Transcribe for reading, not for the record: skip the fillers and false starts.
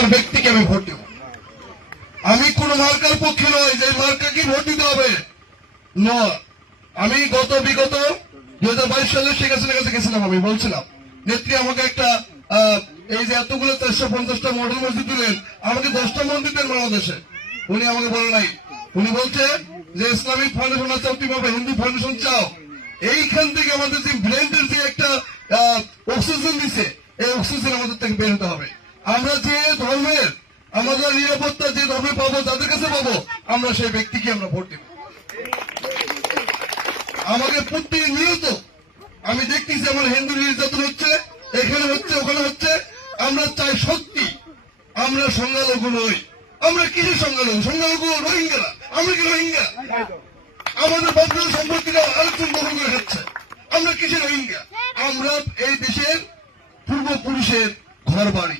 আমার ব্যক্তিকে আমি ভোট দেব। আমি কোন মার্কার পক্ষে নয় যে মার্কাকে ভোট দিতে হবে নয়। আমি বিগত 2022 সালে শেখ হাসিনার কাছে গেছিলাম, আমি বলছিলাম নেত্রী আমাকে একটা এই যে এতগুলো 450টা মডেল মসজিদ দিলেন, আমাকে 10টা মন্দির দেন বাংলাদেশে। উনি আমাকে বলে নাই, উনি বলছে যে ইসলামিক ফাউন্ডেশন আছে, তুমি হিন্দু ফাউন্ডেশন চাও। এইখান থেকে আমাদের যে ব্রেন্ডের যে একটা অক্সিজেন দিছে, এই অক্সিজেন আমাদের থেকে বের হতে হবে। আমরা যে ধর্মের আমাদের নিরাপত্তা যে ধর্মে পাবো, যাদের কাছে পাবো, আমরা সেই ব্যক্তিকে আমরা ভোট দেব। আমাকে প্রতিনিয়ত আমি দেখতেছি আমার হিন্দু নির্যাতন হচ্ছে, এখানে হচ্ছে, ওখানে হচ্ছে। আমরা চাই সত্যি, আমরা সংখ্যালঘু নই। আমরা কিসের সংখ্যালঘু? সংখ্যালঘু রোহিঙ্গারা। আমরা কি রোহিঙ্গা? আমাদের বাংলা সম্পত্তিরা আরেকজন দখল করে খাচ্ছে। আমরা কিসের রোহিঙ্গা? আমরা এই দেশের পূর্বপুরুষের ঘর বাড়ি।